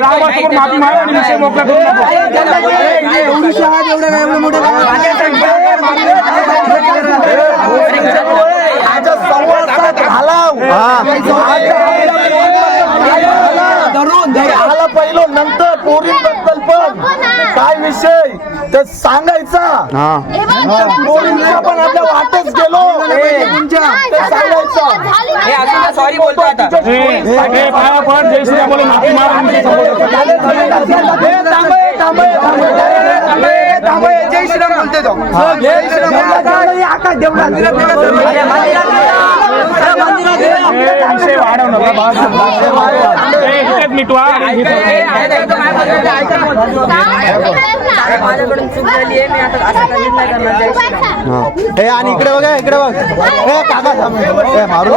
रामासमोर माफी माग आणि विषय मोकळा करू नको. पहिलं नंतर पोरींबद्दल पण काय विषय ते सांगायचा. पोरींचा पण आपल्या वाटच गेलो ते सांगायचं. सॉरी बोलतो आता. पाया पड जय श्रीराम बोले माफी माग आणि विषय संपवून टाकू. जय श्रीराम बोलते तो. विषय वाढवू नका. मिटवा माझ्याकडून चूक झाली आहे. मी आता असं कधीच नाही करणार. आणि इकडे बघा इकडे बघ. काका मारू